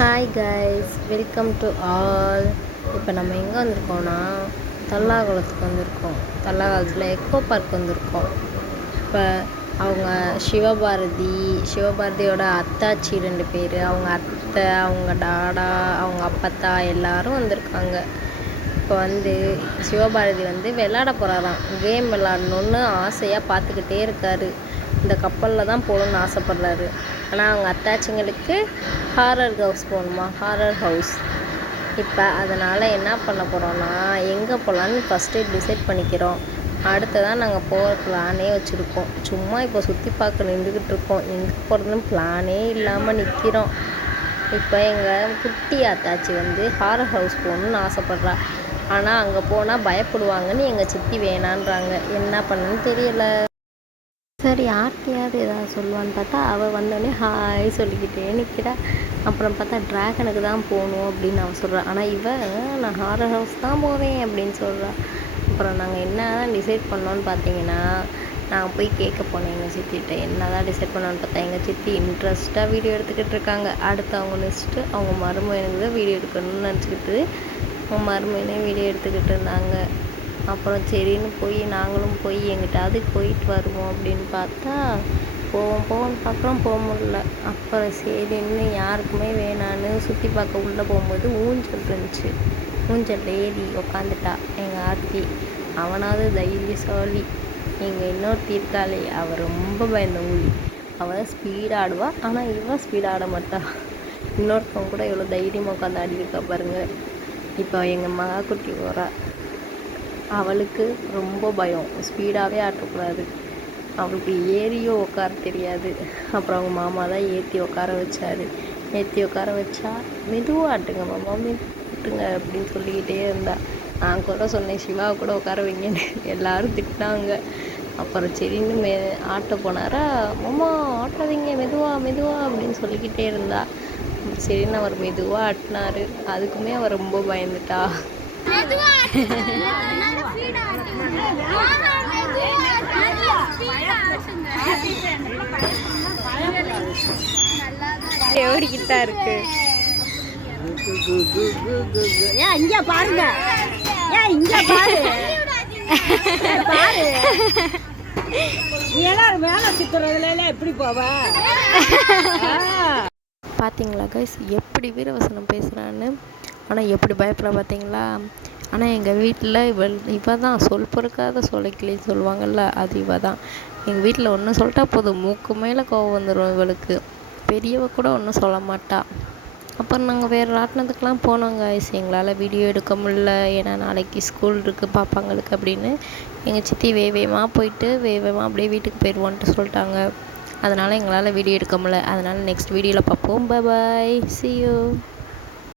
Hi guys, welcome to all. இப்போ நம்ம எங்கே வந்திருக்கோம்னா தல்லாகுளத்துக்கு வந்திருக்கோம். தல்லாகுளத்தில் எக்கோ பார்க் வந்திருக்கோம். இப்போ அவங்க சிவபாரதியோட அத்தாச்சி 2 பேர், அவங்க அத்தை, அவங்க டாடா, அவங்க அப்பத்தா எல்லோரும் வந்திருக்காங்க. இப்போ சிவபாரதி விளையாட போகிறாராம். கேம் விளையாடணுன்னு ஆசையாக பார்த்துக்கிட்டே இருக்கார். இந்த கப்பலில் தான் போகணுன்னு ஆசைப்பட்றாரு. ஆனால் அவங்க அத்தாச்சிங்களுக்கு ஹாரர் ஹவுஸ் போகணுமா, ஹாரர் ஹவுஸ். இப்போ அதனால் என்ன பண்ண போகிறோன்னா, எங்கே போகலான்னு ஃபஸ்ட்டு டிசைட் பண்ணிக்கிறோம். அடுத்ததான் நாங்கள் போகிற பிளானே வச்சுருக்கோம். சும்மா இப்போ சுற்றி பார்க்க நின்றுக்கிட்டு இருக்கோம். எங்கே போகிறதுன்னு பிளானே இல்லாமல் நிற்கிறோம். இப்போ எங்கள் குட்டி அத்தாச்சி ஹாரர் ஹவுஸ் போகணுன்னு ஆசைப்பட்றா. ஆனால் அங்கே போனால் பயப்படுவாங்கன்னு எங்கள் சித்தி வேணான்றாங்க. என்ன பண்ணுன்னு தெரியல. சரி, யார்கிட்டையாவது ஏதாவது சொல்லுவான்னு பார்த்தா அவள் வந்தோடனே ஹாய் சொல்லிக்கிட்டே நிற்கிறா. அப்புறம் பார்த்தா ட்ராகனுக்கு தான் போகணும் அப்படின்னு அவள் சொல்கிறா. ஆனால் நான் ஹாரர் ஹவுஸ் தான் போவேன் அப்படின்னு சொல்கிறா. அப்புறம் நாங்கள் என்ன தான் டிசைட் பண்ணோன்னு பார்த்தீங்கன்னா, நான் போய் கேட்க போனேன் எங்கள் சித்திகிட்ட. என்ன தான் டிசைட் பண்ணோன்னு பார்த்தா, எங்கள் சித்தி இன்ட்ரெஸ்ட்டாக வீடியோ எடுத்துக்கிட்டு இருக்காங்க. அடுத்து அவங்க நெக்ஸ்ட்டு அவங்க மருமகனுக்கு தான் வீடியோ எடுக்கணும்னு நினச்சிக்கிட்டு அவங்க மருமகனே வீடியோ எடுத்துக்கிட்டு இருந்தாங்க. அப்புறம் சரின்னு நாங்களும் எங்கிட்டாவது போயிட்டு வருவோம் அப்படின்னு பார்த்தா, போவோம்னு பார்க்குறோம், போக முடியல. அப்புறம் சரின்னு யாருக்குமே வேணான்னு சுற்றி பார்க்க உள்ளே போகும்போது ஊஞ்சல் இருந்துச்சு. ஊஞ்சலில் ஏறி உக்காந்துட்டா எங்கள் ஆர்த்தி. அவனாவது தைரியசாலி. எங்கள் இன்னொருத்தி இருக்காளே, அவள் ரொம்ப பயந்த ஊழி. அவள் ஸ்பீடாக ஆடுவாள், ஆனால் இவன் ஸ்பீடாக ஆட மாட்டா. இன்னொருத்தவங்க கூட எவ்வளோ தைரியமாக உட்காந்து ஆடிருக்கா பாருங்கள். இப்போ எங்கள் மகா குட்டி போகிறா. அவளுக்கு ரொம்ப பயம், ஸ்பீடாகவே ஆட்டக்கூடாது. அவளுக்கு ஏறியோ உட்கார தெரியாது. அப்புறம் அவங்க மாமா தான் ஏற்றி உட்கார வச்சார். ஏற்றி உட்கார வச்சா, மெதுவாக ஆட்டுங்க மாமா, மெதுவாட்டுங்க அப்படின்னு சொல்லிக்கிட்டே இருந்தா. நான் கூட சொன்னேன் சிவாவை கூட உட்கார வைங்கன்னு. எல்லோரும் திட்டினாங்க. அப்புறம் சரின்னு ஆட்ட போனாரா, மாமா ஆட்டாதீங்க, மெதுவா அப்படின்னு சொல்லிக்கிட்டே இருந்தா. சரின்னு அவர் மெதுவாக ஆட்டினார். அதுக்குமே அவர் ரொம்ப பயந்துட்டா. ஓடிக்கிட்டா இருக்கு. இங்க பாருங்க, இங்க பாரு, எல்லாரும் மேல சுத்துறதுல எப்படி போவ? பார்த்தீங்களா கைஸ், எப்படி வீரவசனம் பேசுகிறான்னு. ஆனால் எப்படி பயப்பட பார்த்தீங்களா? ஆனால் எங்கள் வீட்டில் இவ தான் சொல் பொறுக்காத சொலைக்கிளின்னு சொல்லுவாங்கள்ல, அது இவ தான். எங்கள் வீட்டில் ஒன்று சொல்லிட்டா போதும், மூக்கு மேலே கோவம் வந்துடும் இவளுக்கு. பெரியவ கூட ஒன்றும் சொல்ல மாட்டா. அப்புறம் நாங்கள் வேறு ராட்டினத்துக்கெலாம் போனோங்க கைஸ். எங்களால் வீடியோ எடுக்க முடியல, ஏன்னா நாளைக்கு ஸ்கூல் இருக்குது பாப்பாங்களுக்கு அப்படின்னு. எங்கள் சித்தி வேகமாக போயிட்டு வேகமாக அப்படியே வீட்டுக்கு போயிடுவோன்ட்டு சொல்லிட்டாங்க. அதனால் எங்களால் வீடியோ எடுக்க முடியல. அதனால் நெக்ஸ்ட் வீடியோவில் பார்ப்போம். Bye bye, see you.